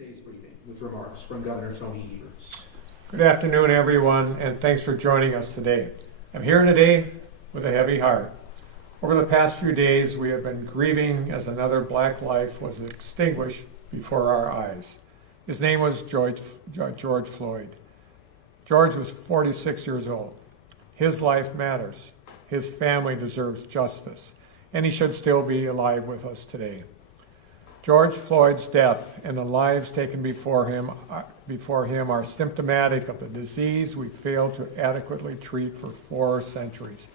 today's briefing with remarks from Governor Tony Evers. Good afternoon, everyone, and thanks for joining us today. I'm here today with a heavy heart. Over the past few days, we have been grieving as another black life was extinguished before our eyes. His name was George Floyd. George was 46 years old. His life matters. His family deserves justice, and he should still be alive with us today. George Floyd's death and the lives taken before him are symptomatic of the disease we failed to adequately treat for 4 centuries.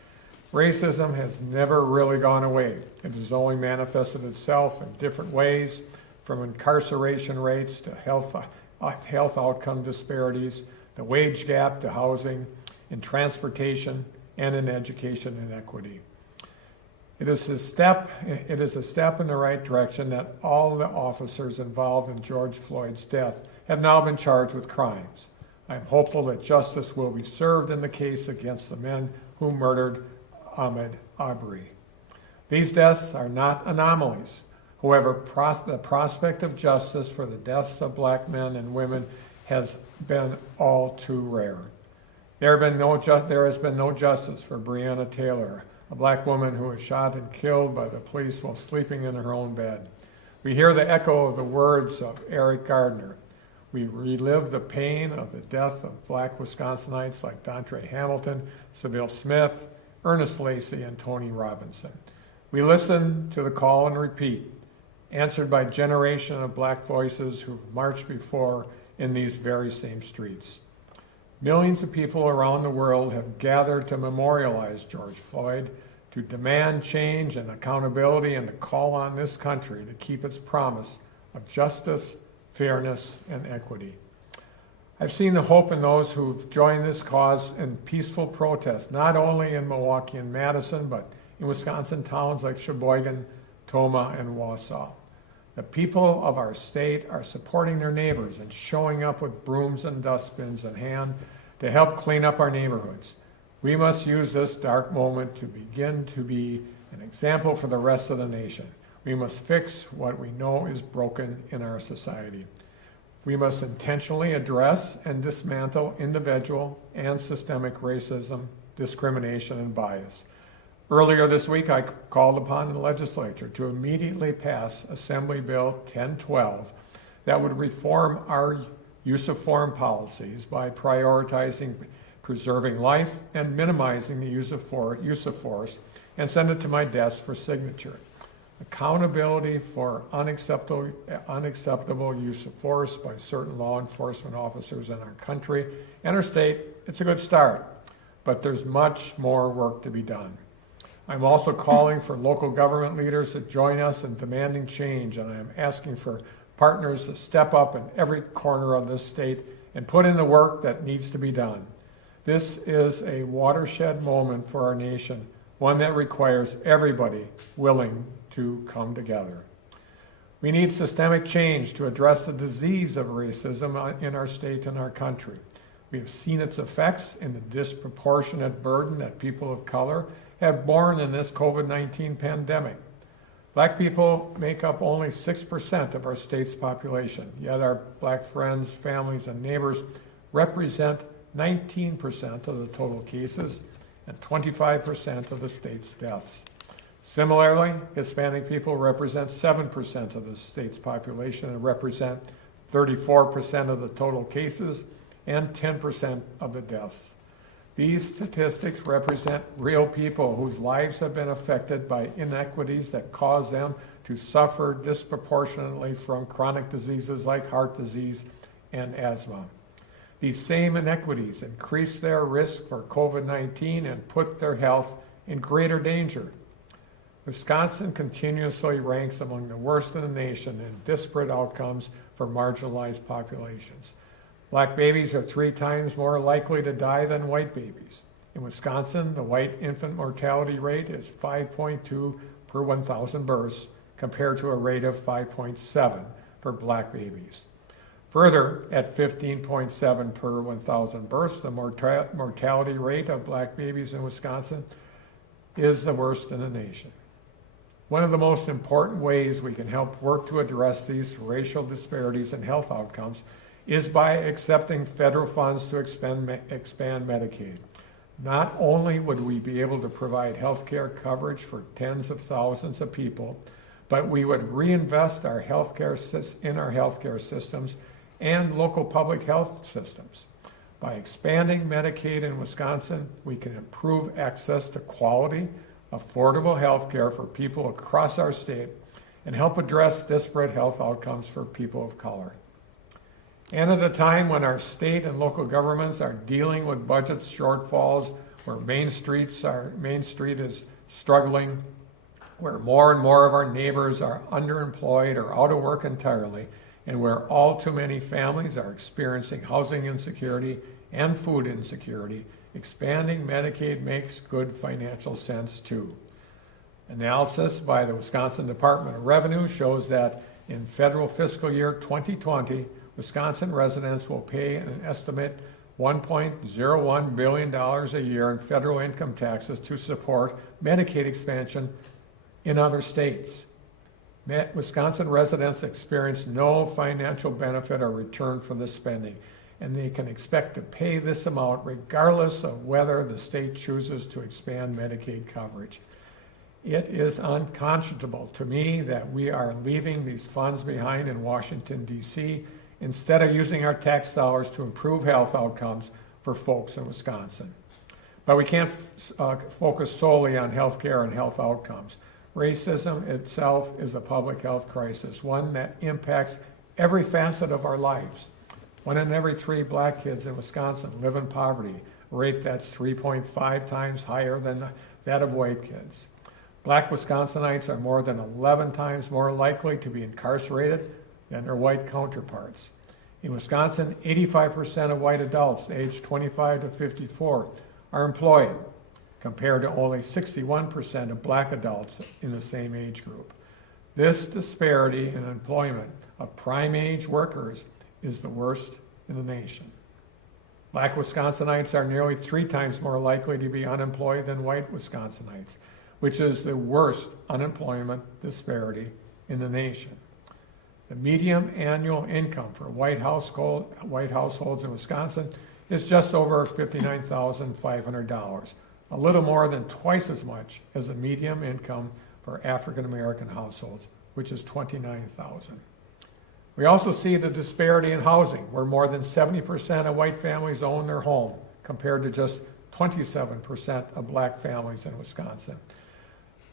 Racism has never really gone away. It has only manifested itself in different ways, from incarceration rates to health outcome disparities, the wage gap to housing, in transportation, and in education inequity. It is a step in the right direction that all the officers involved in George Floyd's death have now been charged with crimes. I am hopeful that justice will be served in the case against the men who murdered Ahmaud Arbery. These deaths are not anomalies. However, the prospect of justice for the deaths of black men and women has been all too rare. There has been no justice for Breonna Taylor, a black woman who was shot and killed by the police while sleeping in her own bed. We hear the echo of the words of Eric Gardner. We relive the pain of the death of black Wisconsinites like Dontre Hamilton, Seville Smith, Ernest Lacey, and Tony Robinson. We listen to the call and repeat, answered by a generation of black voices who've marched before in these very same streets. Millions of people around the world have gathered to memorialize George Floyd, to demand change and accountability, and to call on this country to keep its promise of justice, fairness, and equity. I've seen the hope in those who've joined this cause in peaceful protest, not only in Milwaukee and Madison, but in Wisconsin towns like Sheboygan, Toma, and Wausau. The people of our state are supporting their neighbors and showing up with brooms and dustbins in hand to help clean up our neighborhoods. We must use this dark moment to begin to be an example for the rest of the nation. We must fix what we know is broken in our society. We must intentionally address and dismantle individual and systemic racism, discrimination, and bias. Earlier this week, I called upon the legislature to immediately pass Assembly Bill 1012 that would reform our use of foreign policies by prioritizing preserving life and minimizing the use of force, and send it to my desk for signature. Accountability for unacceptable use of force by certain law enforcement officers in our country and our state, it's a good start, but there's much more work to be done. I'm also calling for local government leaders to join us in demanding change, and I am asking for partners to step up in every corner of this state and put in the work that needs to be done. This is a watershed moment for our nation, one that requires everybody willing to come together. We need systemic change to address the disease of racism in our state and our country. We have seen its effects in the disproportionate burden that people of color have borne in this COVID-19 pandemic. Black people make up only 6% of our state's population, yet our black friends, families, and neighbors represent 19% of the total cases and 25% of the state's deaths. Similarly, Hispanic people represent 7% of the state's population and represent 34% of the total cases and 10% of the deaths. These statistics represent real people whose lives have been affected by inequities that cause them to suffer disproportionately from chronic diseases like heart disease and asthma. These same inequities increase their risk for COVID-19 and put their health in greater danger. Wisconsin continuously ranks among the worst in the nation in disparate outcomes for marginalized populations. Black babies are 3 times more likely to die than white babies. In Wisconsin, the white infant mortality rate is 5.2 per 1,000 births, compared to a rate of 5.7 for black babies. Further, at 15.7 per 1,000 births, the mortality rate of black babies in Wisconsin is the worst in the nation. One of the most important ways we can help work to address these racial disparities in health outcomes is by accepting federal funds to expand Medicaid. Not only would we be able to provide health care coverage for tens of thousands of people, but we would reinvest in our healthcare systems and local public health systems. By expanding Medicaid in Wisconsin, we can improve access to quality, affordable health care for people across our state and help address disparate health outcomes for people of color. And at a time when our state and local governments are dealing with budget shortfalls, where Main Street is struggling, where more and more of our neighbors are underemployed or out of work entirely, and where all too many families are experiencing housing insecurity and food insecurity, expanding Medicaid makes good financial sense too. Analysis by the Wisconsin Department of Revenue shows that in federal fiscal year 2020, Wisconsin residents will pay an estimate $1.01 billion a year in federal income taxes to support Medicaid expansion in other states. Wisconsin residents experience no financial benefit or return for this spending, and they can expect to pay this amount regardless of whether the state chooses to expand Medicaid coverage. It is unconscionable to me that we are leaving these funds behind in Washington, D.C., instead of using our tax dollars to improve health outcomes for folks in Wisconsin. But we can't focus solely on health care and health outcomes. Racism itself is a public health crisis, one that impacts every facet of our lives. 1 in every 3 black kids in Wisconsin live in poverty, a rate that's 3.5 times higher than that of white kids. Black Wisconsinites are more than 11 times more likely to be incarcerated than their white counterparts. In Wisconsin, 85% of white adults aged 25 to 54 are employed, compared to only 61% of black adults in the same age group. This disparity in employment of prime age workers is the worst in the nation. Black Wisconsinites are nearly 3 times more likely to be unemployed than white Wisconsinites, which is the worst unemployment disparity in the nation. The median annual income for white households in Wisconsin is just over $59,500, a little more than twice as much as the median income for African American households, which is $29,000. We also see the disparity in housing, where more than 70% of white families own their home, compared to just 27% of black families in Wisconsin.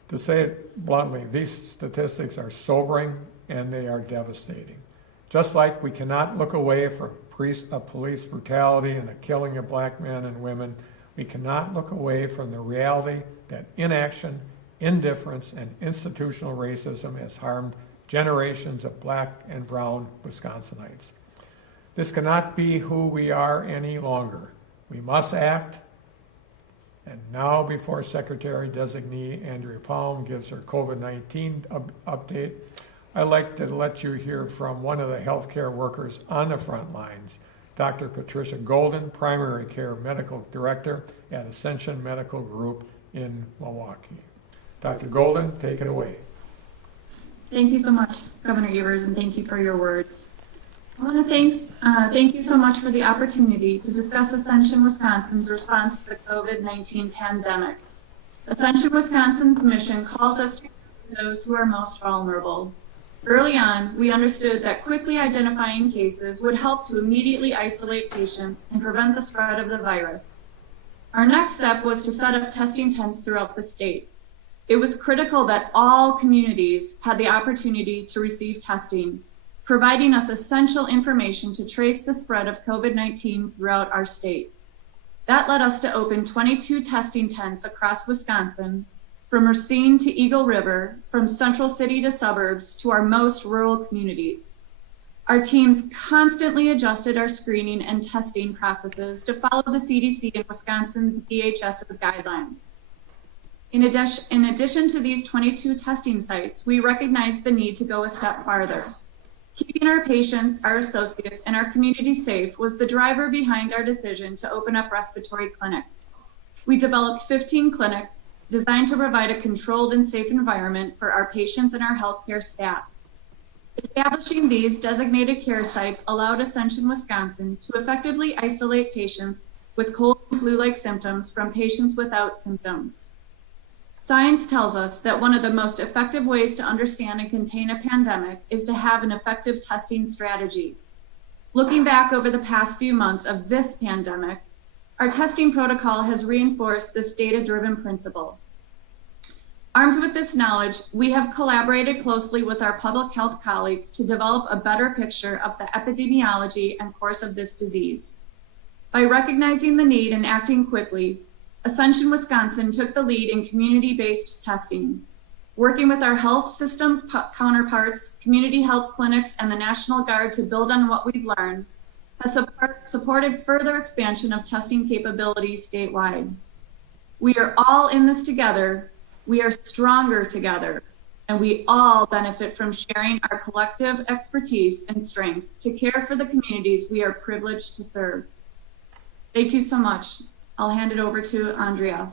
To say it bluntly, these statistics are sobering and they are devastating. Just like we cannot look away from police brutality and the killing of black men and women, we cannot look away from the reality that inaction, indifference, and institutional racism has harmed generations of black and brown Wisconsinites. This cannot be who we are any longer. We must act. And now, before Secretary-designee Andrea Palm gives her COVID-19 update, I'd like to let you hear from one of the healthcare workers on the front lines, Dr. Patricia Golden, Primary Care Medical Director at Ascension Medical Group in Milwaukee. Dr. Golden, take it away. Thank you so much, Governor Evers, and thank you for your words. I want to thank you so much for the opportunity to discuss Ascension, Wisconsin's response to the COVID-19 pandemic. Ascension, Wisconsin's mission calls us to those who are most vulnerable. Early on, we understood that quickly identifying cases would help to immediately isolate patients and prevent the spread of the virus. Our next step was to set up testing tents throughout the state. It was critical that all communities had the opportunity to receive testing, providing us essential information to trace the spread of COVID-19 throughout our state. That led us to open 22 testing tents across Wisconsin, from Racine to Eagle River, from central city to suburbs to our most rural communities. Our teams constantly adjusted our screening and testing processes to follow the CDC and Wisconsin's DHS's guidelines. In addition to these 22 testing sites, we recognized the need to go a step farther. Keeping our patients, our associates, and our community safe was the driver behind our decision to open up respiratory clinics. We developed 15 clinics designed to provide a controlled and safe environment for our patients and our healthcare staff. Establishing these designated care sites allowed Ascension, Wisconsin to effectively isolate patients with cold and flu-like symptoms from patients without symptoms. Science tells us that one of the most effective ways to understand and contain a pandemic is to have an effective testing strategy. Looking back over the past few months of this pandemic, our testing protocol has reinforced this data-driven principle. Armed with this knowledge, we have collaborated closely with our public health colleagues to develop a better picture of the epidemiology and course of this disease. By recognizing the need and acting quickly, Ascension, Wisconsin took the lead in community-based testing. Working with our health system counterparts, community health clinics, and the National Guard to build on what we've learned, has supported further expansion of testing capabilities statewide. We are all in this together. We are stronger together, and we all benefit from sharing our collective expertise and strengths to care for the communities we are privileged to serve. Thank you so much. I'll hand it over to Andrea.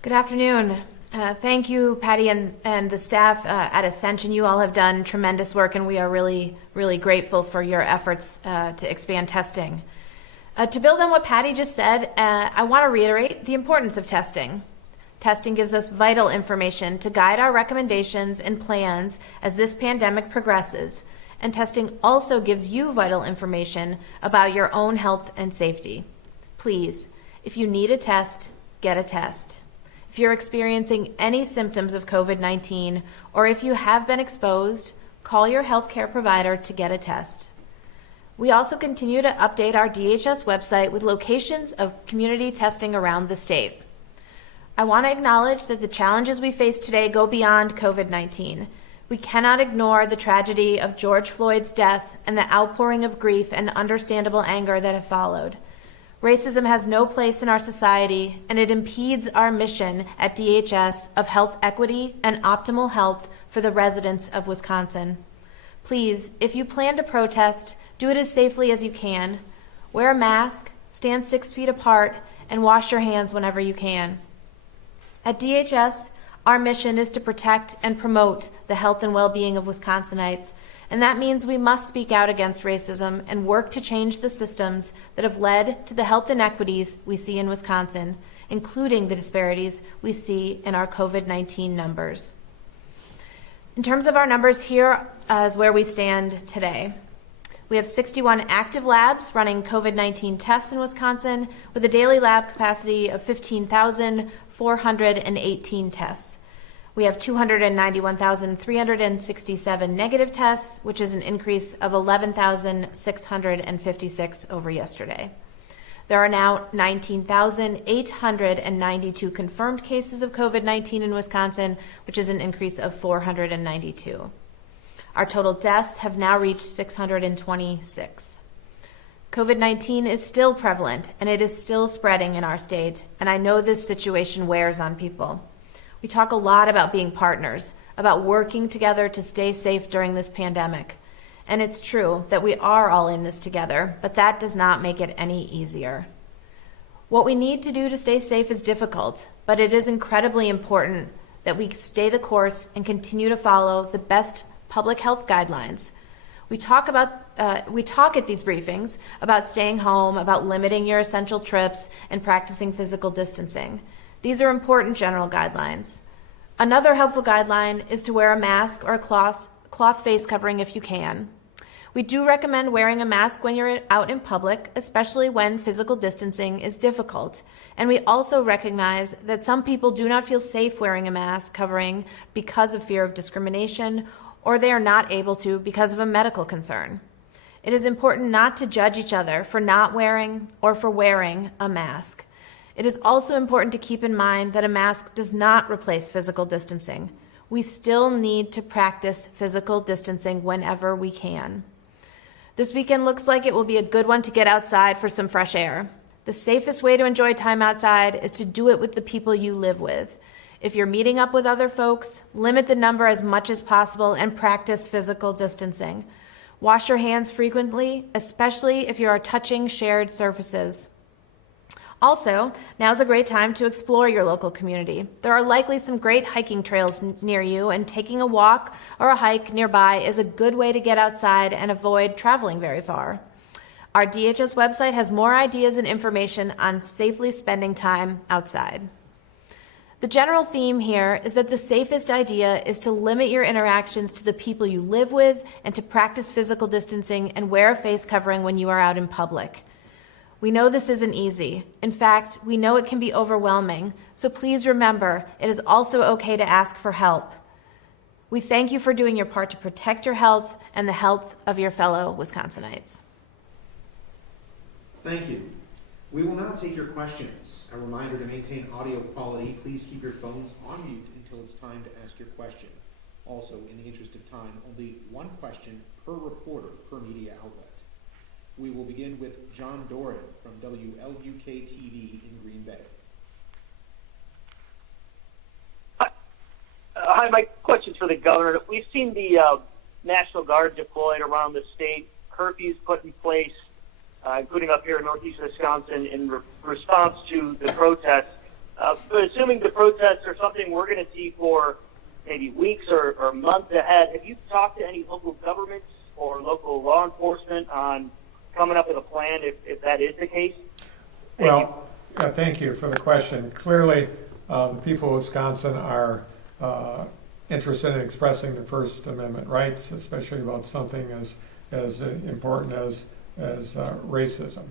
Good afternoon. Thank you, Patty, and the staff at Ascension. You all have done tremendous work, and we are really, really grateful for your efforts to expand testing. To build on what Patty just said, I want to reiterate the importance of testing. Testing gives us vital information to guide our recommendations and plans as this pandemic progresses, and testing also gives you vital information about your own health and safety. Please, if you need a test, get a test. If you're experiencing any symptoms of COVID-19, or if you have been exposed, call your healthcare provider to get a test. We also continue to update our DHS website with locations of community testing around the state. I want to acknowledge that the challenges we face today go beyond COVID-19. We cannot ignore the tragedy of George Floyd's death and the outpouring of grief and understandable anger that have followed. Racism has no place in our society, and it impedes our mission at DHS of health equity and optimal health for the residents of Wisconsin. Please, if you plan to protest, do it as safely as you can. Wear a mask, stand 6 feet apart, and wash your hands whenever you can. At DHS, our mission is to protect and promote the health and well-being of Wisconsinites, and that means we must speak out against racism and work to change the systems that have led to the health inequities we see in Wisconsin, including the disparities we see in our COVID-19 numbers. In terms of our numbers, here is where we stand today. We have 61 active labs running COVID-19 tests in Wisconsin with a daily lab capacity of 15,418 tests. We have 291,367 negative tests, which is an increase of 11,656 over yesterday. There are now 19,892 confirmed cases of COVID-19 in Wisconsin, which is an increase of 492. Our total deaths have now reached 626. COVID-19 is still prevalent, and it is still spreading in our state, and I know this situation wears on people. We talk a lot about being partners, about working together to stay safe during this pandemic. And it's true that we are all in this together, but that does not make it any easier. What we need to do to stay safe is difficult, but it is incredibly important that we stay the course and continue to follow the best public health guidelines. We talk at these briefings about staying home, about limiting your essential trips, and practicing physical distancing. These are important general guidelines. Another helpful guideline is to wear a mask or a cloth face covering if you can. We do recommend wearing a mask when you're out in public, especially when physical distancing is difficult. And we also recognize that some people do not feel safe wearing a mask covering because of fear of discrimination, or they are not able to because of a medical concern. It is important not to judge each other for not wearing or for wearing a mask. It is also important to keep in mind that a mask does not replace physical distancing. We still need to practice physical distancing whenever we can. This weekend looks like it will be a good one to get outside for some fresh air. The safest way to enjoy time outside is to do it with the people you live with. If you're meeting up with other folks, limit the number as much as possible and practice physical distancing. Wash your hands frequently, especially if you are touching shared surfaces. Also, now's a great time to explore your local community. There are likely some great hiking trails near you, and taking a walk or a hike nearby is a good way to get outside and avoid traveling very far. Our DHS website has more ideas and information on safely spending time outside. The general theme here is that the safest idea is to limit your interactions to the people you live with and to practice physical distancing and wear a face covering when you are out in public. We know this isn't easy. In fact, we know it can be overwhelming, so please remember, it is also okay to ask for help. We thank you for doing your part to protect your health and the health of your fellow Wisconsinites. Thank you. We will now take your questions. A reminder to maintain audio quality. Please keep your phones on mute until it's time to ask your question. Also, in the interest of time, only one question per reporter per media outlet. We will begin with John Doran from WLUK-TV in Green Bay. Hi, my question's for the governor. We've seen the National Guard deployed around the state, curfews put in place, including up here in northeast Wisconsin, in response to the protests. But assuming the protests are something we're going to see for maybe weeks or months ahead, have you talked to any local governments or local law enforcement on coming up with a plan if that is the case? Thank you for the question. Clearly, the people of Wisconsin are interested in expressing their First Amendment rights, especially about something as important as racism.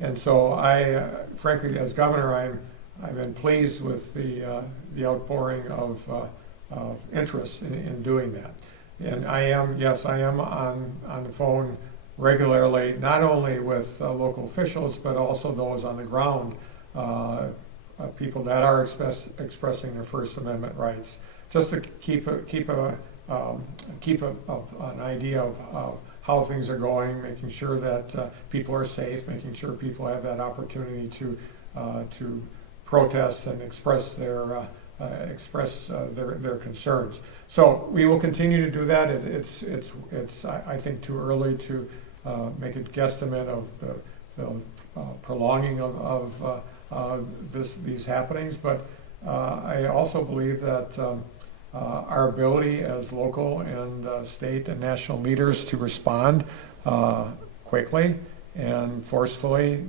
And so I, frankly, as governor, I've been pleased with the outpouring of interest in doing that. And I am on the phone regularly, not only with local officials, but also those on the ground, people that are expressing their First Amendment rights, just to keep an idea of how things are going, making sure that people are safe, making sure people have that opportunity to protest and express their concerns. So we will continue to do that. It's I think too early to make a guesstimate of the prolonging of these happenings, but I also believe that our ability as local and state and national leaders to respond quickly and forcefully,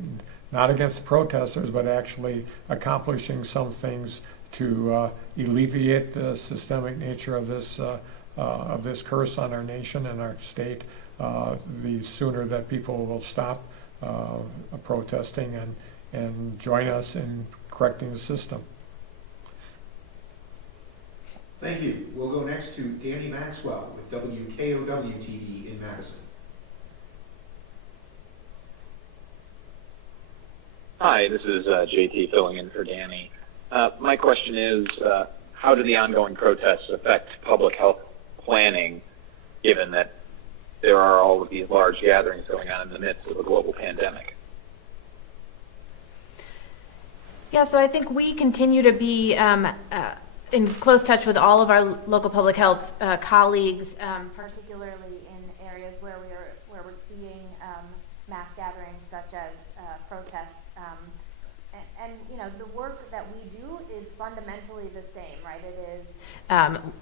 not against protesters, but actually accomplishing some things to alleviate the systemic nature of this curse on our nation and our state, the sooner that people will stop protesting and join us in correcting the system. Thank you. We'll go next to Danny Maxwell with WKOW-TV in Madison. Hi, this is JT filling in for Danny. My question is, how do the ongoing protests affect public health planning, given that there are all of these large gatherings going on in the midst of a global pandemic? Yeah, so I think we continue to be in close touch with all of our local public health colleagues, particularly in areas where we're seeing mass gatherings such as protests. And you know, the work that we do is fundamentally the same, right? It is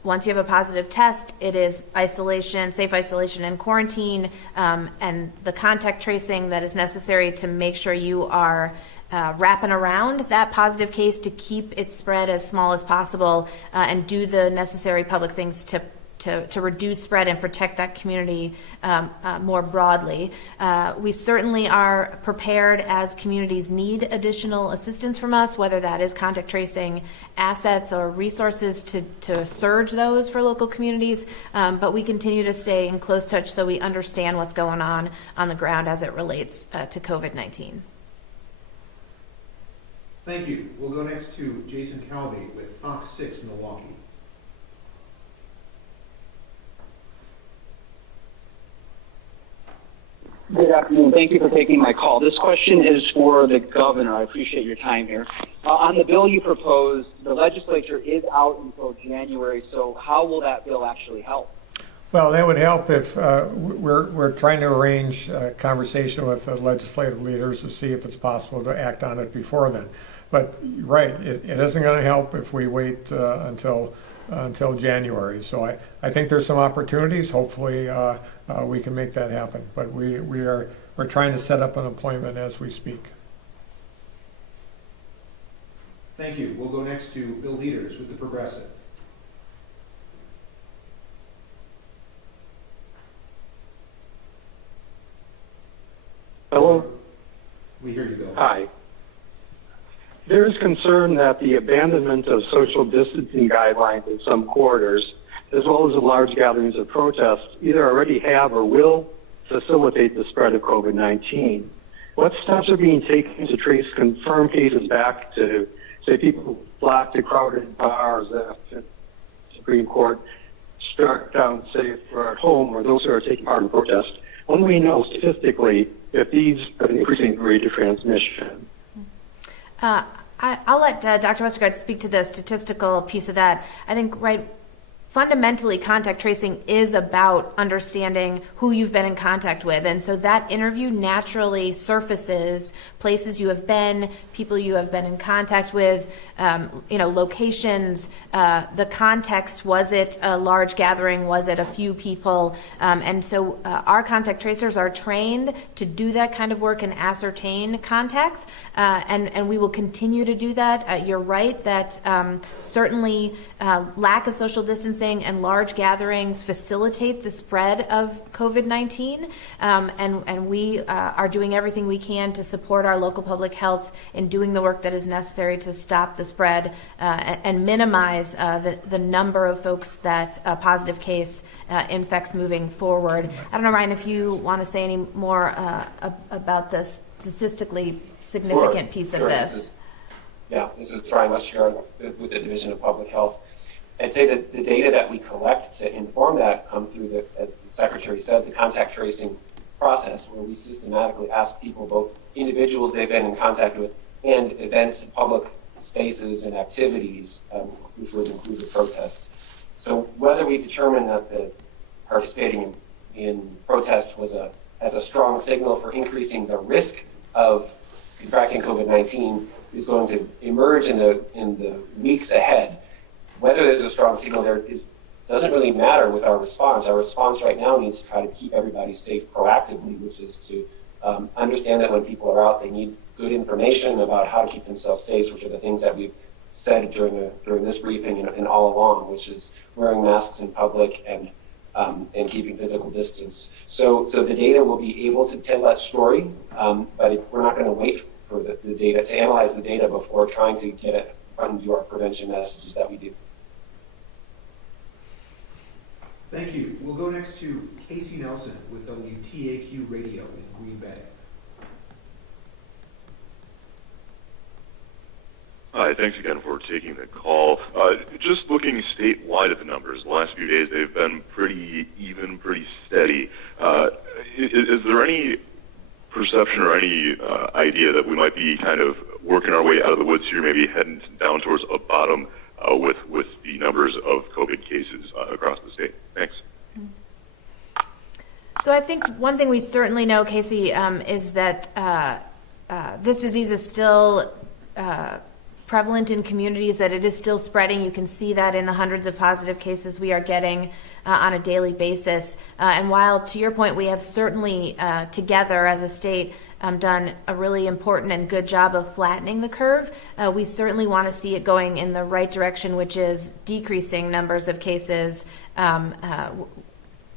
once you have a positive test, it is isolation, safe isolation and quarantine, and the contact tracing that is necessary to make sure you are wrapping around that positive case to keep its spread as small as possible, and do the necessary public things to reduce spread and protect that community more broadly. We certainly are prepared as communities need additional assistance from us, whether that is contact tracing assets or resources to surge those for local communities, but we continue to stay in close touch so we understand what's going on the ground as it relates to COVID-19. Thank you. We'll go next to Jason Calvi with Fox 6 Milwaukee. Good afternoon. Thank you for taking my call. This question is for the governor. I appreciate your time here. On the bill you proposed, the legislature is out until January, so how will that bill actually help? Well, that would help if we're trying to arrange a conversation with the legislative leaders to see if it's possible to act on it before then. But right, it isn't going to help if we wait until January. So I think there's some opportunities. Hopefully we can make that happen. But we're trying to set up an appointment as we speak. Thank you. We'll go next to Bill Leaders with the Progressive. Hello. We hear you, Bill. Hi. There is concern that the abandonment of social distancing guidelines in some quarters, as well as the large gatherings of protests, either already have or will facilitate the spread of COVID-19. What steps are being taken to trace confirmed cases back to, say, people flock to crowded bars after the Supreme Court struck down safe or at home, or those who are taking part in protest? When we know statistically if these are an increasing rate of transmission? I'll let Dr. Westergaard speak to the statistical piece of that. I think, right, fundamentally, contact tracing is about understanding who you've been in contact with. And so that interview naturally surfaces places you have been, people you have been in contact with, locations, the context. Was it a large gathering? Was it a few people? And so our contact tracers are trained to do that kind of work and ascertain contacts. And we will continue to do that. You're right that certainly lack of social distancing and large gatherings facilitate the spread of COVID-19, and we are doing everything we can to support our local public health in doing the work that is necessary to stop the spread and minimize the number of folks that a positive case infects moving forward. I don't know, Ryan, if you want to say any more about the statistically significant piece of this. This is Ryan Westergaard with the Division of Public Health. I'd say that the data that we collect to inform that come through as the Secretary said, the contact tracing process, where we systematically ask people, both individuals they've been in contact with and events, public spaces and activities, which would include the protests. So whether we determine that the participating in protest as a strong signal for increasing the risk of contracting COVID-19 is going to emerge in the weeks ahead. Whether there's a strong signal there doesn't really matter with our response. Our response right now needs to try to keep everybody safe proactively, which is to understand that when people are out, they need good information about how to keep themselves safe, which are the things that we've said during this briefing and all along, which is wearing masks in public and keeping physical distance. So the data will be able to tell that story, but we're not going to wait for the data to analyze the data before trying to get it and do our prevention messages that we do. Thank you. We'll go next to Casey Nelson with WTAQ Radio in Green Bay. Hi, thanks again for taking the call. Just looking statewide at the numbers, the last few days they've been pretty even, pretty steady. Is there any perception or any idea that we might be kind of working our way out of the woods here, maybe heading down towards a bottom with the numbers of COVID cases across the state? Thanks. So I think one thing we certainly know, Casey, is that this disease is still prevalent in communities, that it is still spreading. You can see that in the hundreds of positive cases we are getting on a daily basis. And while, to your point, we have certainly together as a state done a really important and good job of flattening the curve, we certainly want to see it going in the right direction, which is decreasing numbers of cases.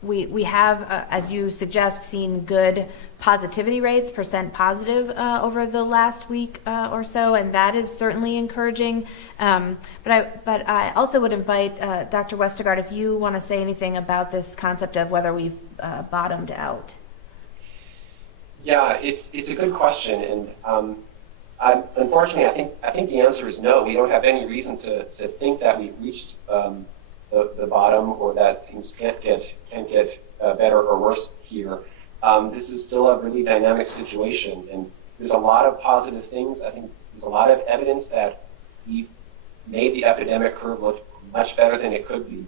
We have, as you suggest, seen good positivity rates, percent positive over the last week or so, and that is certainly encouraging. But I also would invite Dr. Westergaard, if you want to say anything about this concept of whether we've bottomed out. Yeah, it's a good question, and unfortunately, I think the answer is no. We don't have any reason to think that we've reached the bottom, or that things can't get better or worse here. This is still a really dynamic situation, and there's a lot of positive things. I think there's a lot of evidence that we've made the epidemic curve look much better than it could be.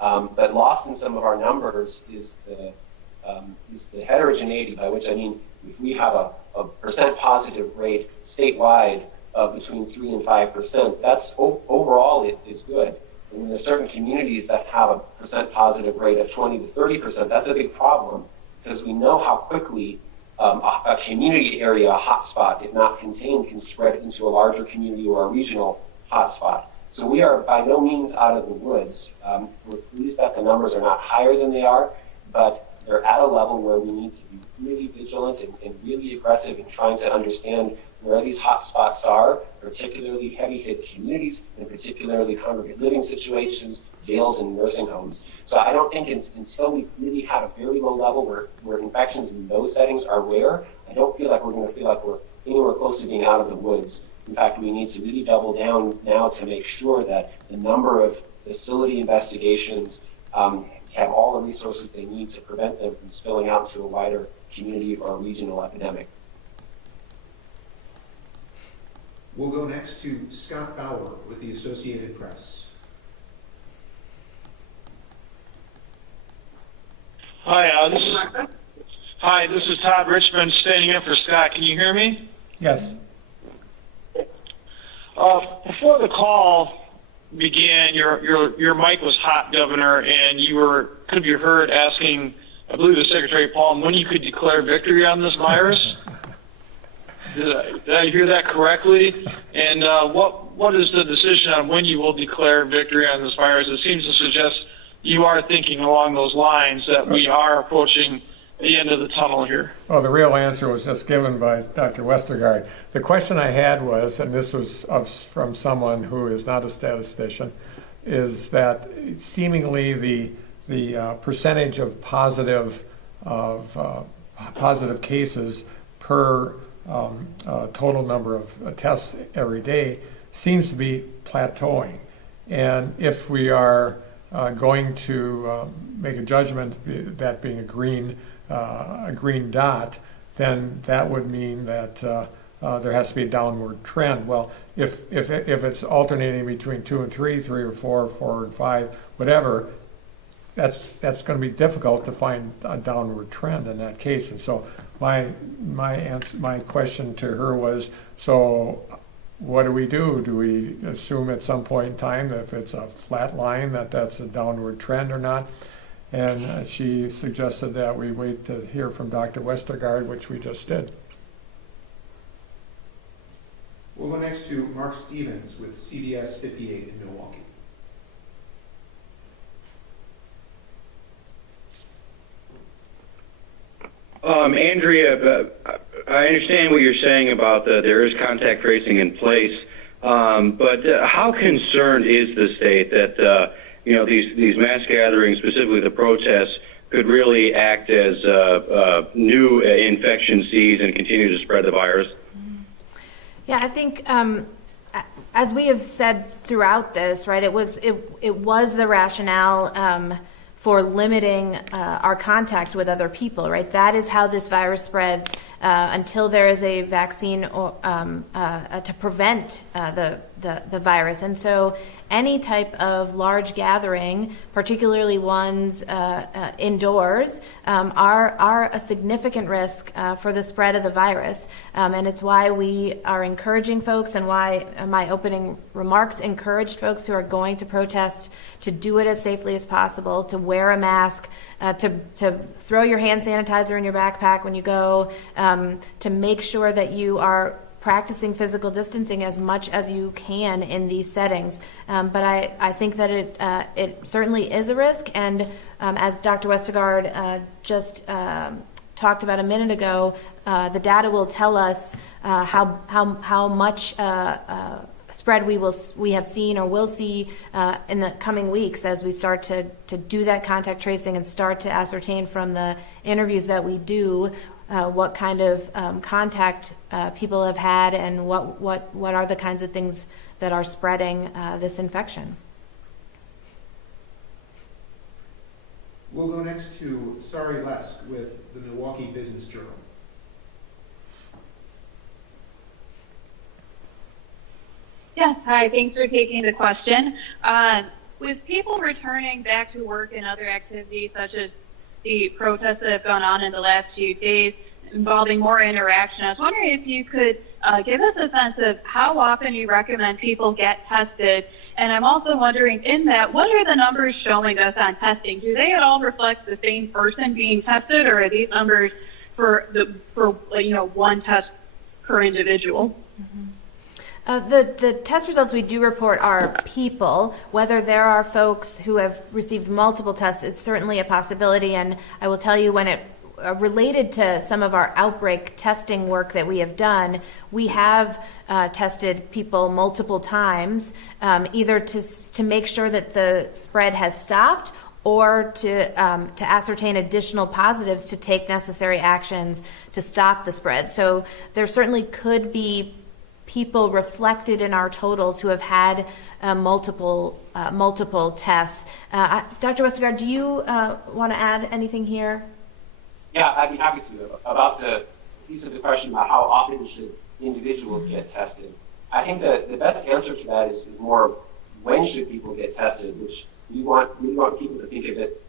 But lost in some of our numbers is the heterogeneity, by which I mean if we have a percent positive rate statewide of between 3 and 5%, that's overall it is good. And when there's certain communities that have a percent positive rate of 20 to 30%, that's a big problem because we know how quickly a community area, a hotspot, if not contained, can spread into a larger community or a regional hotspot. So we are by no means out of the woods. We're pleased that the numbers are not higher than they are, but they're at a level where we need to be really vigilant and really aggressive in trying to understand where these hotspots are, particularly heavy hit communities and particularly congregate living situations, jails and nursing homes. So I don't think until we really have a very low level where infections in those settings are rare, I don't feel like we're going to feel like we're anywhere close to being out of the woods. In fact, we need to really double down now to make sure that the number of facility investigations have all the resources they need to prevent them from spilling out into a wider community or regional epidemic. We'll go next to Scott Bauer with the Associated Press. Hi, this is Todd Richmond standing in for Scott. Can you hear me? Yes. Before the call began, your mic was hot, Governor, and you could be heard asking, I believe, the Secretary Paul, when you could declare victory on this virus. Did I hear that correctly? And what is the decision on when you will declare victory on this virus? It seems to suggest you are thinking along those lines that we are approaching the end of the tunnel here. Well, the real answer was just given by Dr. Westergaard. The question I had was, and this was from someone who is not a statistician, is that seemingly the percentage of positive cases per total number of tests every day seems to be plateauing. And if we are going to make a judgment, that being a green dot, then that would mean that there has to be a downward trend. Well, if it's alternating between 2 and 3, 3 or 4, 4 and 5, whatever, that's going to be difficult to find a downward trend in that case. And so my question to her was, so what do we do? Do we assume at some point in time that if it's a flat line that's a downward trend or not? And she suggested that we wait to hear from Dr. Westergaard, which we just did. We'll go next to Mark Stevens with CBS 58 in Milwaukee. Andrea, I understand what you're saying about there is contact tracing in place, but how concerned is the state that these mass gatherings, specifically the protests, could really act as new infection seeds and continue to spread the virus? Yeah, I think as we have said throughout this, right, it was the rationale for limiting our contact with other people, right? That is how this virus spreads until there is a vaccine to prevent the virus. And so any type of large gathering, particularly ones indoors, are a significant risk for the spread of the virus. And it's why we are encouraging folks, and why my opening remarks encouraged folks who are going to protest to do it as safely as possible, to wear a mask, to throw your hand sanitizer in your backpack when you go, to make sure that you are practicing physical distancing as much as you can in these settings. But I think that it certainly is a risk, and as Dr. Westergaard just talked about a minute ago, the data will tell us how much spread we have seen or will see in the coming weeks as we start to do that contact tracing and start to ascertain from the interviews that we do what kind of contact people have had and what are the kinds of things that are spreading this infection. We'll go next to Sari Lesk with the Milwaukee Business Journal. Yes, hi, thanks for taking the question. with people returning back to work and other activities such as the protests that have gone on in the last few days involving more interaction, I was wondering if you could give us a sense of how often you recommend people get tested. And I'm also wondering, in that, what are the numbers showing us on testing? Do they at all reflect the same person being tested, or are these numbers for one test per individual? The test results we do report are people. Whether there are folks who have received multiple tests is certainly a possibility, and I will tell you, when it related to some of our outbreak testing work that we have done, we have tested people multiple times, either to make sure that the spread has stopped, or to ascertain additional positives to take necessary actions to stop the spread. So there certainly could be people reflected in our totals who have had multiple tests. Dr. Westergaard, do you want to add anything here? Yeah, I'd be happy to. About the piece of the question about how often should individuals get tested, I think that the best answer to that is more when should people get tested, which we want people to think of it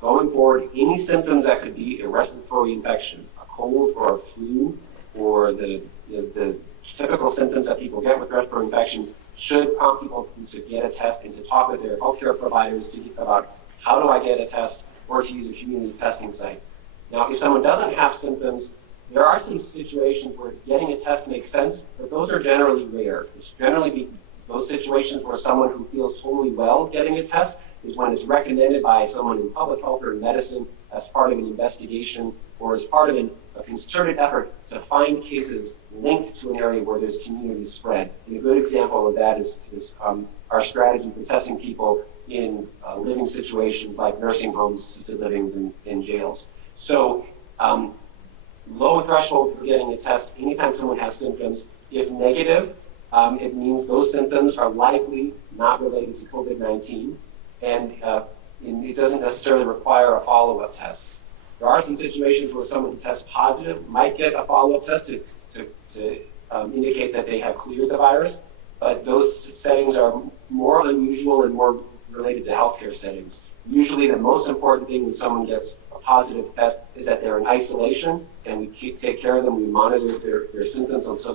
going forward. Any symptoms that could be a respiratory infection, a cold or a flu, or the typical symptoms that people get with respiratory infections should prompt people to get a test and to talk with their healthcare providers about how do I get a test, or to use a community testing site. Now, if someone doesn't have symptoms, there are some situations where getting a test makes sense, but those are generally rare. It's generally those situations where someone who feels totally well getting a test is when it's recommended by someone in public health or in medicine as part of an investigation or as part of a concerted effort to find cases linked to an area where there's community spread. And a good example of that is our strategy for testing people in living situations like nursing homes, assisted livings, and jails. So low threshold for getting a test anytime someone has symptoms. If negative, it means those symptoms are likely not related to COVID-19, and it doesn't necessarily require a follow-up test. There are some situations where someone who tests positive might get a follow-up test to indicate that they have cleared the virus, but those settings are more unusual and more related to healthcare settings. Usually the most important thing when someone gets a positive test is that they're in isolation, and we take care of them. We monitor their symptoms until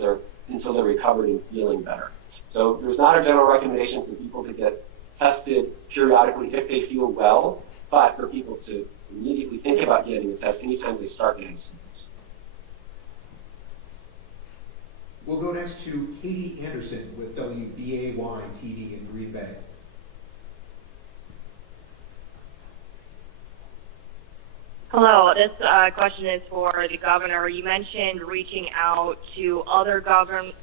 they're recovered and feeling better. So there's not a general recommendation for people to get tested periodically if they feel well, but for people to immediately think about getting a test anytime they start getting symptoms. We'll go next to Katie Anderson with WBAY TV in Green Bay. Hello, this question is for the governor. You mentioned reaching out to other governors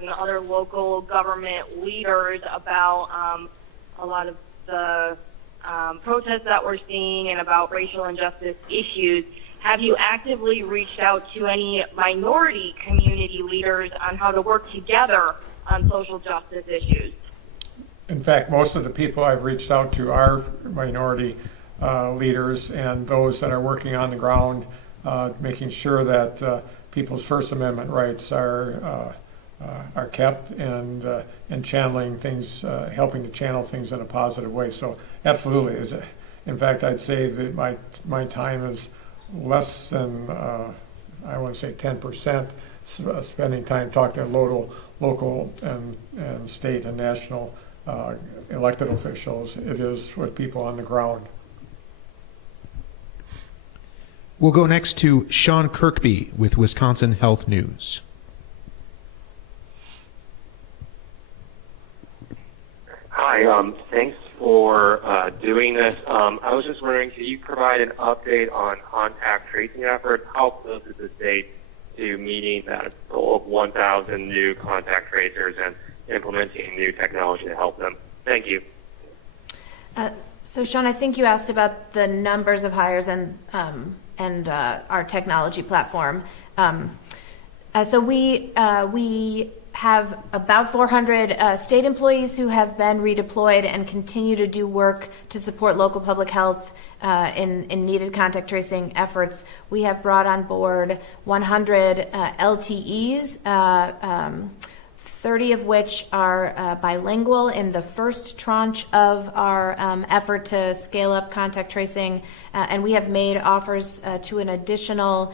and other local government leaders about a lot of the protests that we're seeing and about racial injustice issues. Have you actively reached out to any minority community leaders on how to work together on social justice issues? In fact, most of the people I've reached out to are minority leaders and those that are working on the ground, making sure that people's First Amendment rights are kept, and channeling things, helping to channel things in a positive way. So absolutely, in fact, I'd say that my time is less than I want to say 10% spending time talking to local and state and national elected officials. It is with people on the ground. We'll go next to Sean Kirkby with Wisconsin Health News. Hi, thanks for doing this. I was just wondering, could you provide an update on contact tracing efforts? How close is the state to meeting that goal of 1,000 new contact tracers and implementing new technology to help them? Thank you. So, Sean, I think you asked about the numbers of hires and our technology platform. So we have about 400 state employees who have been redeployed and continue to do work to support local public health in needed contact tracing efforts. We have brought on board 100 LTEs, 30 of which are bilingual in the first tranche of our effort to scale up contact tracing. And we have made offers to an additional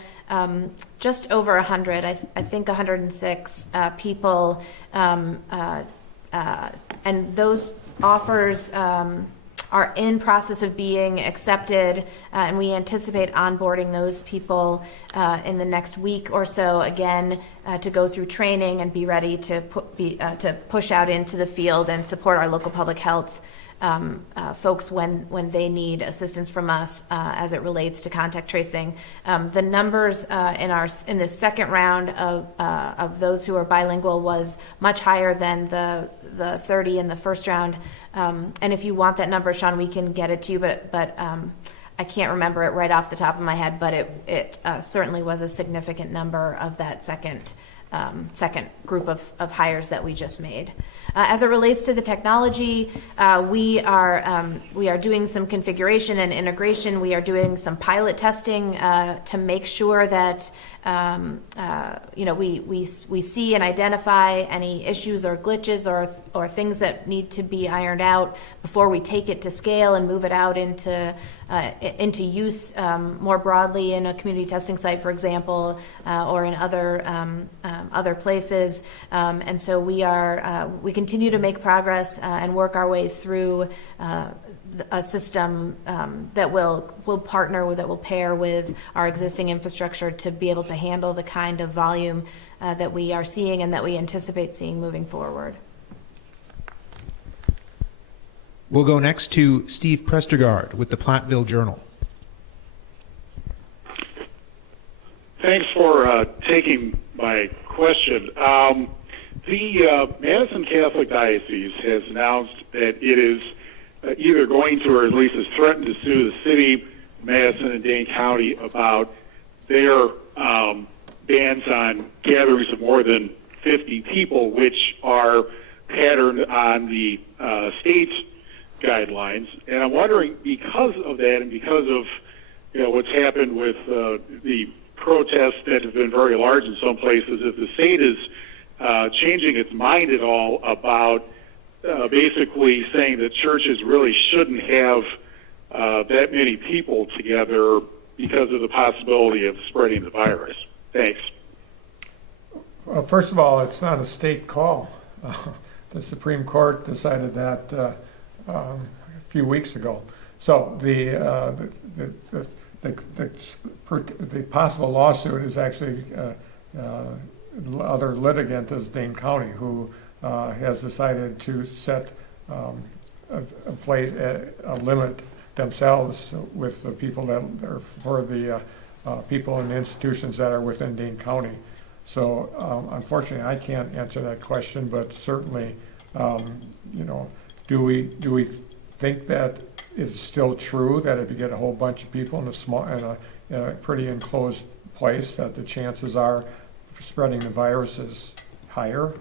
just over 100, I think 106 people. And those offers are in process of being accepted, and we anticipate onboarding those people in the next week or so, again, to go through training and be ready to push out into the field and support our local public health folks when they need assistance from us as it relates to contact tracing. The numbers in the second round of those who are bilingual was much higher than the 30 in the first round. And if you want that number, Sean, we can get it to you, but I can't remember it right off the top of my head, but it certainly was a significant number of that second group of hires that we just made. As it relates to the technology, we are doing some configuration and integration. We are doing some pilot testing to make sure that we see and identify any issues or glitches or things that need to be ironed out before we take it to scale and move it out into use more broadly in a community testing site, for example, or in other places. And so we continue to make progress and work our way through a system that will partner that will pair with our existing infrastructure to be able to handle the kind of volume that we are seeing and that we anticipate seeing moving forward. We'll go next to Steve Prestergaard with the Platteville Journal. Thanks for taking my question. The Madison Catholic Diocese has announced that it is either going to, or at least has threatened to sue the city, Madison and Dane County about their bans on gatherings of more than 50 people, which are patterned on the state's guidelines. And I'm wondering, because of that and because of what's happened with the protests that have been very large in some places, if the state is changing its mind at all about basically saying that churches really shouldn't have that many people together because of the possibility of spreading the virus. Thanks. Well, first of all, it's not a state call. The Supreme Court decided that a few weeks ago. So the possible lawsuit is actually other litigant is Dane County, who has decided to set a limit themselves with the people that are for the people and institutions that are within Dane County. So unfortunately, I can't answer that question, but certainly, do we think that it's still true that if you get a whole bunch of people in a pretty enclosed place, that the chances are for spreading the virus is higher?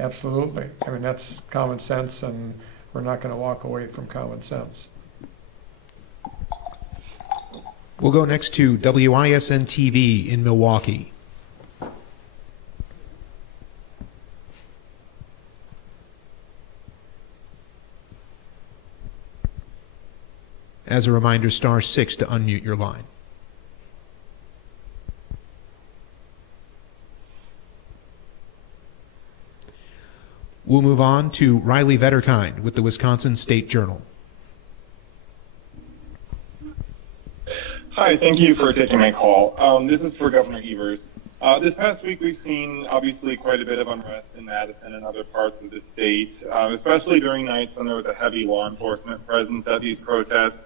Absolutely. I mean, that's common sense, and we're not going to walk away from common sense. We'll go next to WISN TV in Milwaukee. As a reminder, *6 to unmute your line. We'll move on to Riley Vetterkind with the Wisconsin State Journal. Hi, thank you for taking my call. This is for Governor Evers. This past week, we've seen obviously quite a bit of unrest in Madison and other parts of the state, especially during nights when there was a heavy law enforcement presence at these protests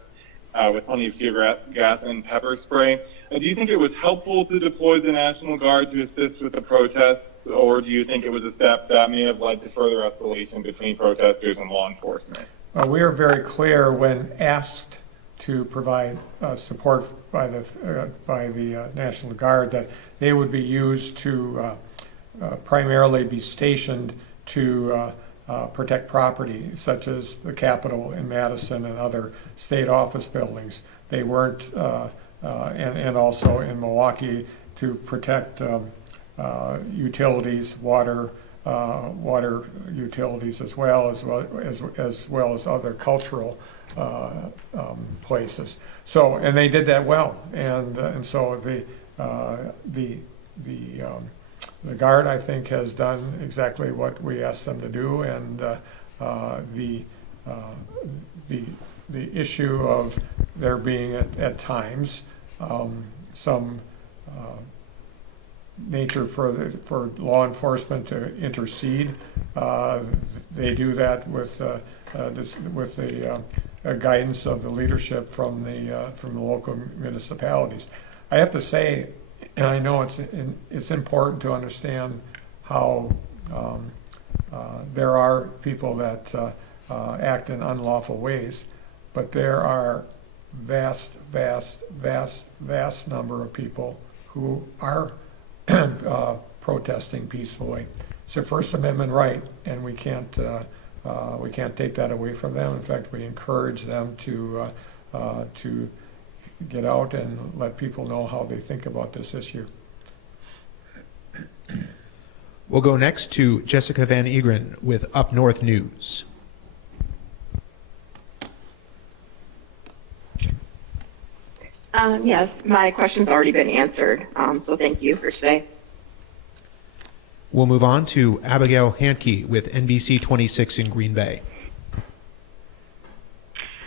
with plenty of tear gas and pepper spray. Do you think it was helpful to deploy the National Guard to assist with the protests, or do you think it was a step that may have led to further escalation between protesters and law enforcement? We are very clear when asked to provide support by the National Guard that they would be used to primarily be stationed to protect property, such as the Capitol in Madison and other state office buildings. They weren't, and also in Milwaukee to protect utilities, water, water utilities as well as other cultural places. So, and they did that well, and so the Guard, I think, has done exactly what we asked them to do, and the issue of there being at times some nature for law enforcement to intercede. They do that with the guidance of the leadership from the local municipalities. I have to say, and I know it's important to understand how there are people that act in unlawful ways, but there are vast number of people who are protesting peacefully. It's their First Amendment right, and we can't take that away from them. In fact, we encourage them to get out and let people know how they think about this issue. We'll go next to Jessica Van Egren with Up North News. Yes, my question's already been answered, so thank you for today. We'll move on to Abigail Handke with NBC 26 in Green Bay.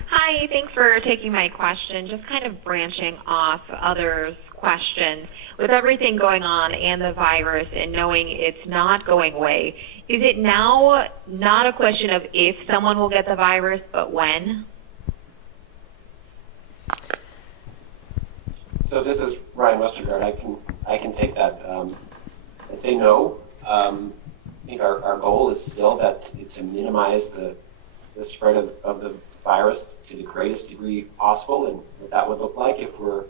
Hi, thanks for taking my question. Just kind of branching off others' questions. With everything going on and the virus and knowing it's not going away, is it now not a question of if someone will get the virus, but when? So this is Ryan Westergaard. I can take that. I'd say no. I think our goal is still to minimize the spread of the virus to the greatest degree possible, and what that would look like if we're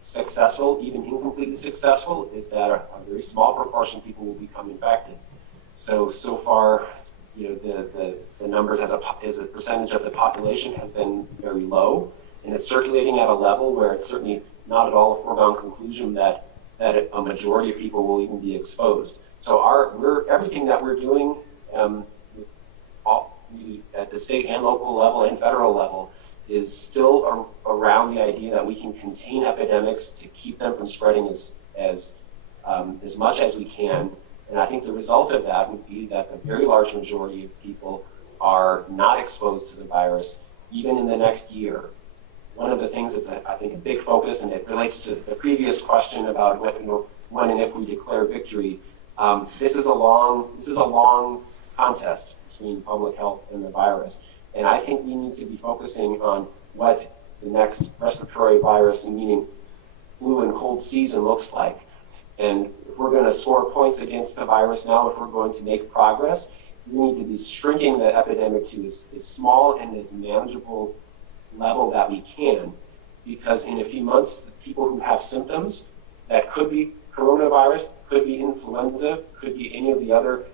successful, even incompletely successful, is that a very small proportion of people will become infected. So far, the numbers as a percentage of the population has been very low, and it's circulating at a level where it's certainly not at all a foregone conclusion that a majority of people will even be exposed. So everything that we're doing at the state and local level and federal level is still around the idea that we can contain epidemics to keep them from spreading as much as we can. And I think the result of that would be that the very large majority of people are not exposed to the virus even in the next year. One of the things that's, I think, a big focus, and it relates to the previous question about when and if we declare victory. This is a long contest between public health and the virus, and I think we need to be focusing on what the next respiratory virus, meaning flu and cold season, looks like. And if we're going to score points against the virus now, if we're going to make progress, we need to be shrinking the epidemic to as small and as manageable level that we can, because in a few months, the people who have symptoms that could be coronavirus, could be influenza, could be any of the other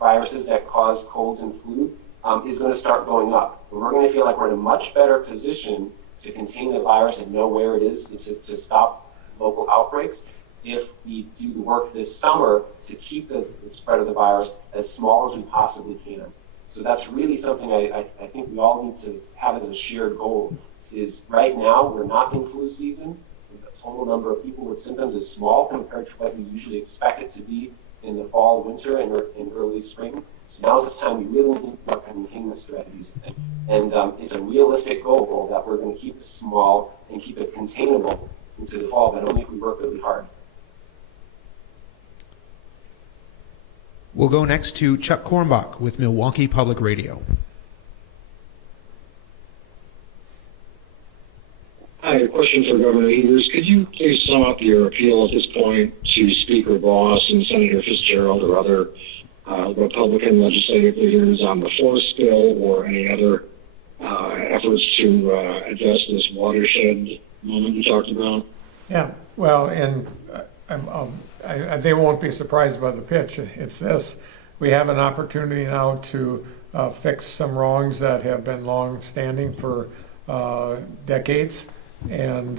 viruses that cause colds and flu, is going to start going up. And we're going to feel like we're in a much better position to contain the virus and know where it is to stop local outbreaks if we do the work this summer to keep the spread of the virus as small as we possibly can. So that's really something I think we all need to have as a shared goal, is right now we're not in flu season. The total number of people with symptoms is small compared to what we usually expect it to be in the fall, winter, and early spring. So now's the time we really need to work on containment strategies. And it's a realistic goal that we're going to keep it small and keep it containable into the fall, but only if we work really hard. We'll go next to Chuck Kornbach with Milwaukee Public Radio. Hi, a question for Governor Evers. Could you please sum up your appeal at this point to Speaker Voss and Senator Fitzgerald or other Republican legislative leaders on the force bill or any other efforts to address this watershed moment you talked about? Yeah, well, and they won't be surprised by the pitch. It's this. We have an opportunity now to fix some wrongs that have been long-standing for decades, and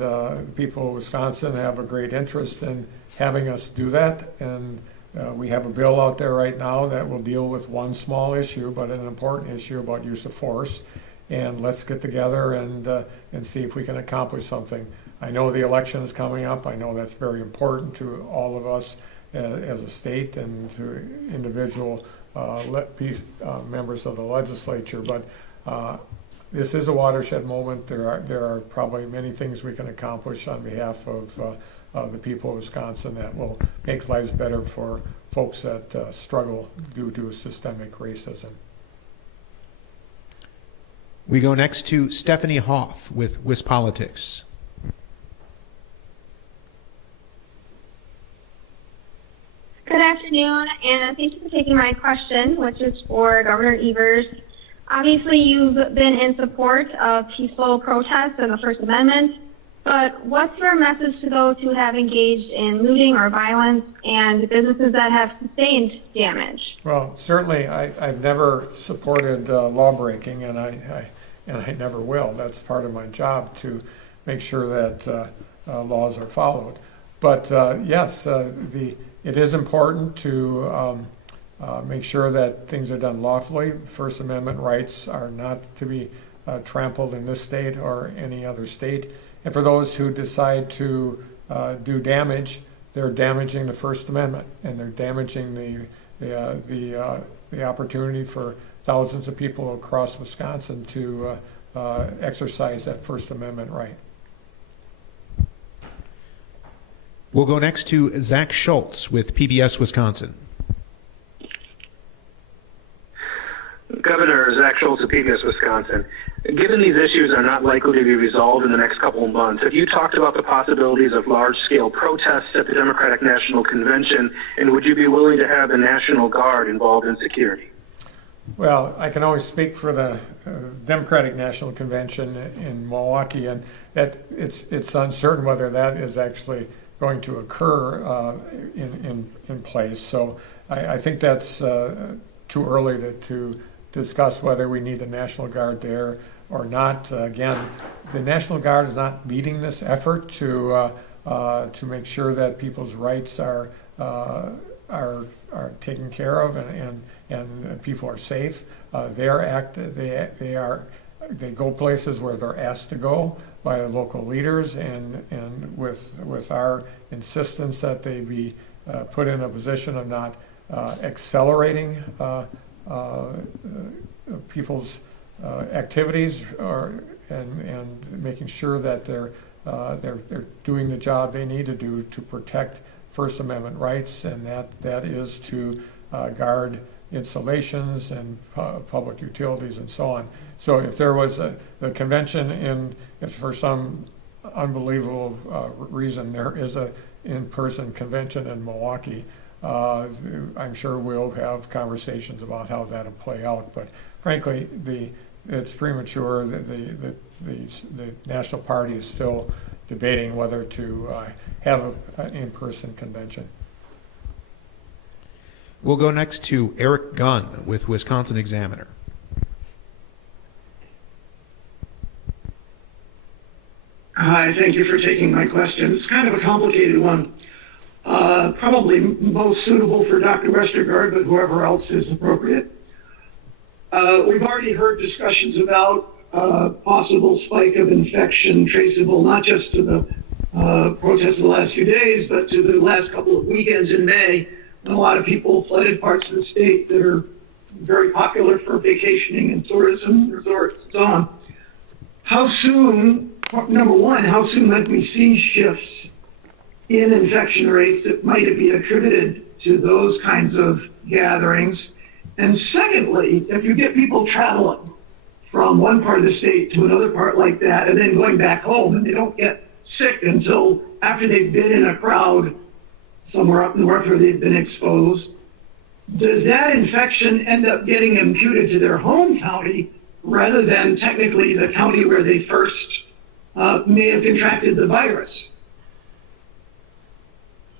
people of Wisconsin have a great interest in having us do that, and We have a bill out there right now that will deal with one small issue, but an important issue about use of force. And let's get together and see if we can accomplish something. I know the election is coming up. I know that's very important to all of us as a state and to individual members of the legislature. But this is a watershed moment. There are probably many things we can accomplish on behalf of the people of Wisconsin that will make lives better for folks that struggle due to systemic racism. We go next to Stephanie Hoff with WisPolitics. Good afternoon, and thank you for taking my question, which is for Governor Evers. Obviously, you've been in support of peaceful protests and the First Amendment, but what's your message to those who have engaged in looting or violence and businesses that have sustained damage? Well, certainly I've never supported law breaking, and I never will. That's part of my job, to make sure that laws are followed. But yes, it is important to make sure that things are done lawfully. First Amendment rights are not to be trampled in this state or any other state. And for those who decide to do damage, they're damaging the First Amendment, and they're damaging the opportunity for thousands of people across Wisconsin to exercise that First Amendment right. We'll go next to Zach Schultz with PBS Wisconsin. Governor Zach Schultz of PBS Wisconsin. Given these issues are not likely to be resolved in the next couple of months, have you talked about the possibilities of large-scale protests at the Democratic National Convention, and would you be willing to have the National Guard involved in security? Well, I can always speak for the Democratic National Convention in Milwaukee, and it's uncertain whether that is actually going to occur in place. So I think that's too early to discuss whether we need a National Guard there or not. Again, the National Guard is not leading this effort to make sure that people's rights are taken care of and people are safe. They go places where they're asked to go by local leaders, and with our insistence that they be put in a position of not accelerating people's activities, and making sure that they're doing the job they need to do to protect First Amendment rights, and that is to guard installations and public utilities and so on. So if there was the convention if for some unbelievable reason there is a in-person convention in Milwaukee, I'm sure we'll have conversations about how that'll play out. But frankly, it's premature. The National Party is still debating whether to have an in-person convention. We'll go next to Eric Gunn with Wisconsin Examiner. Hi, thank you for taking my question. It's kind of a complicated one. Probably most suitable for Dr. Westergaard, but whoever else is appropriate. We've already heard discussions about possible spike of infection traceable not just to the protests of the last few days, but to the last couple of weekends in May, when a lot of people flooded parts of the state that are very popular for vacationing and tourism, resorts, and so on. How soon, number one, how soon might we see shifts in infection rates that might be attributed to those kinds of gatherings? And secondly, if you get people traveling from one part of the state to another part like that, and then going back home, and they don't get sick until after they've been in a crowd somewhere up north where they've been exposed, does that infection end up getting imputed to their home county rather than technically the county where they first may have contracted the virus?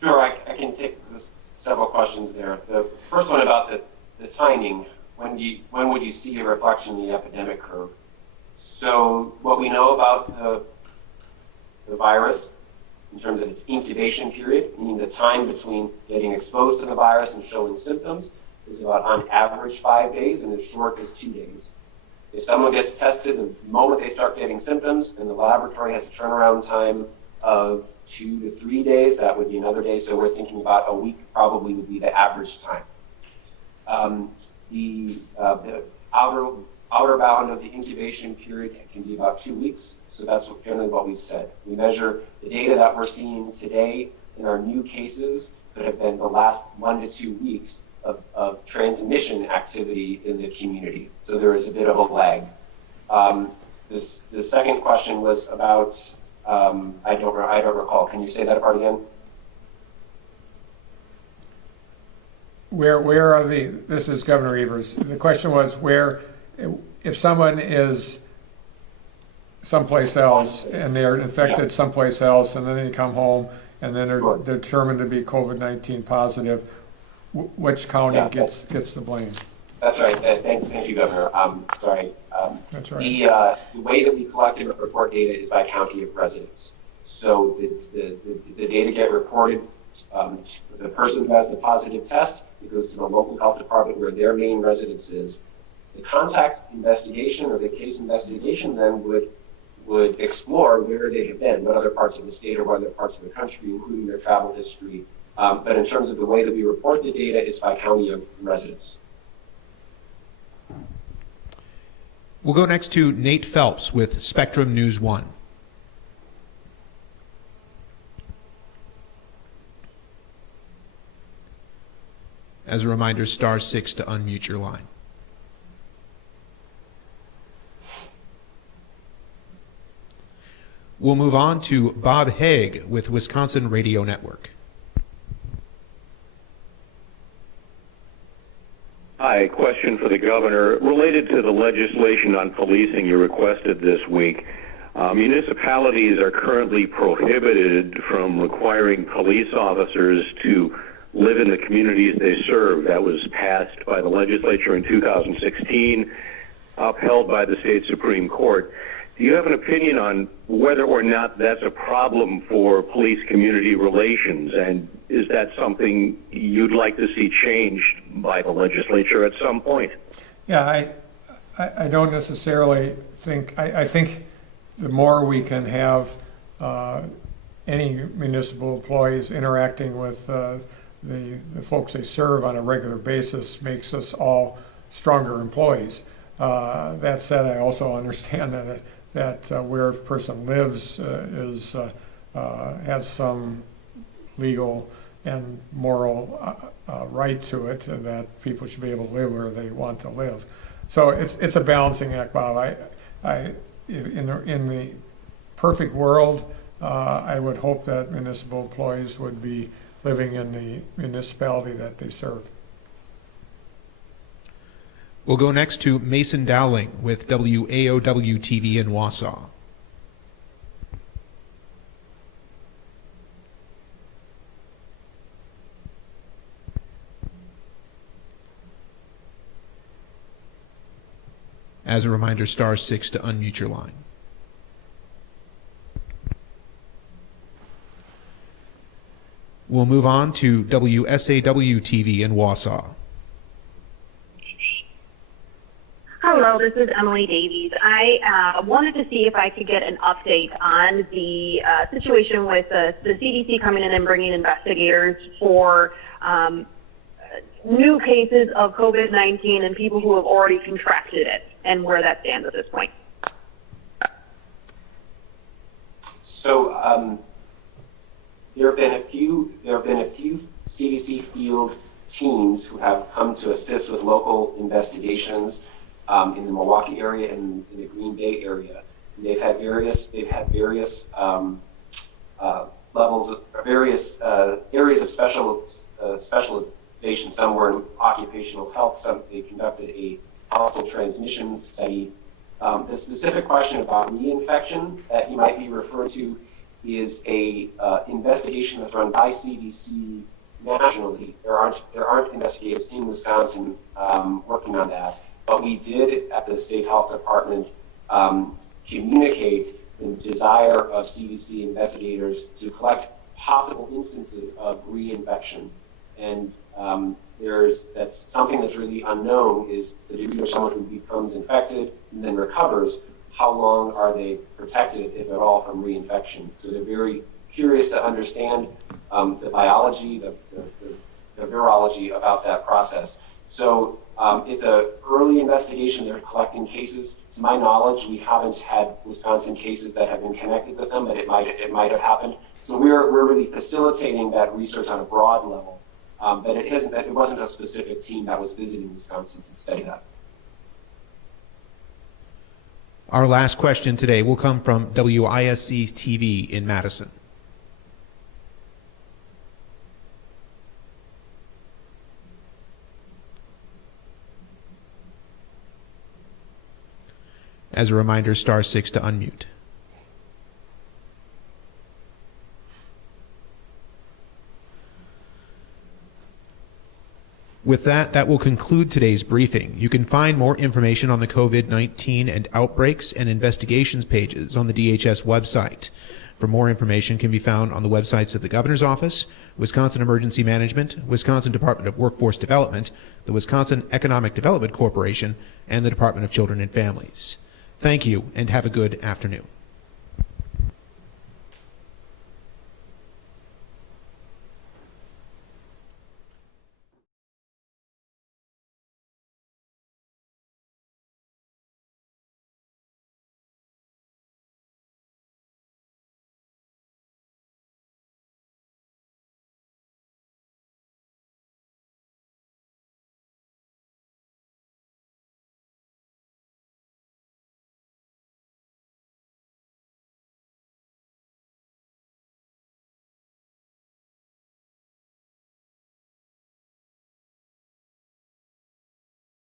Sure, I can take several questions there. The first one about the timing. When would you see a reflection in the epidemic curve? So what we know about the virus in terms of its incubation period, meaning the time between getting exposed to the virus and showing symptoms, is about on average 5 days and as short as 2 days. If someone gets tested the moment they start getting symptoms and the laboratory has a turnaround time of 2 to 3 days, that would be another day. So we're thinking about a week probably would be the average time. The outer bound of the incubation period can be about 2 weeks. So that's generally what we've said. We measure the data that we're seeing today in our new cases could have been the last 1 to 2 weeks of transmission activity in the community. So there is a bit of a lag. The second question was about, I don't recall. Can you say that part again? Where are this is Governor Evers. The question was where, if someone is someplace else and they're infected someplace else and then they come home and then they're determined to be COVID-19 positive, which county gets the blame? That's right. Thank you, Governor. Sorry. That's right. The way that we collect and report data is by county of residence. So the data get reported to the person who has the positive test. It goes to the local health department where their main residence is. The contact investigation or the case investigation then would explore where they have been, what other parts of the state or what other parts of the country, including their travel history. But in terms of the way that we report the data, it's by county of residence. We'll go next to Nate Phelps with Spectrum News 1. As a reminder, *6 to unmute your line. We'll move on to Bob Haig with Wisconsin Radio Network. Hi, question for the governor related to the legislation on policing you requested this week. Municipalities are currently prohibited from requiring police officers to live in the communities they serve. That was passed by the legislature in 2016, upheld by the state Supreme Court. Do you have an opinion on whether or not that's a problem for police-community relations? And is that something you'd like to see changed by the legislature at some point? Yeah, I don't necessarily think, I think the more we can have any municipal employees interacting with the folks they serve on a regular basis makes us all stronger employees. That said, I also understand that where a person lives has some legal and moral right to it, and that people should be able to live where they want to live. So it's a balancing act, Bob. In the perfect world, I would hope that municipal employees would be living in the municipality that they serve. We'll go next to Mason Dowling with WAOW-TV in Wausau. As a reminder, *6 to unmute your line. We'll move on to WSAW-TV in Wausau. Hello, this is Emily Davies. I wanted to see if I could get an update on the situation with the CDC coming in and bringing investigators for new cases of COVID-19 and people who have already contracted it, and where that stands at this point. So there have been a few CDC field teams who have come to assist with local investigations in the Milwaukee area and in the Green Bay area. And they've had various levels of various areas of specialization. Some were in occupational health. Some they conducted a household transmission study. The specific question about reinfection that you might be referring to is a investigation that's run by CDC nationally. There aren't investigators in Wisconsin working on that, but we did at the State Health Department communicate the desire of CDC investigators to collect possible instances of reinfection. And that's something that's really unknown is the degree of someone who becomes infected and then recovers, how long are they protected, if at all, from reinfection? So they're very curious to understand the biology, the virology about that process. So it's an early investigation. They're collecting cases. To my knowledge, we haven't had Wisconsin cases that have been connected with them, but it might have happened. So we're really facilitating that research on a broad level. But it wasn't a specific team that was visiting Wisconsin to study that. Our last question today will come from WISC TV in Madison. As a reminder, *6 to unmute. With that will conclude today's briefing. You can find more information on the COVID-19 and outbreaks and investigations pages on the DHS website. For more information can be found on the websites of the Governor's Office, Wisconsin Emergency Management, Wisconsin Department of Workforce Development, the Wisconsin Economic Development Corporation, and the Department of Children and Families. Thank you, and have a good afternoon.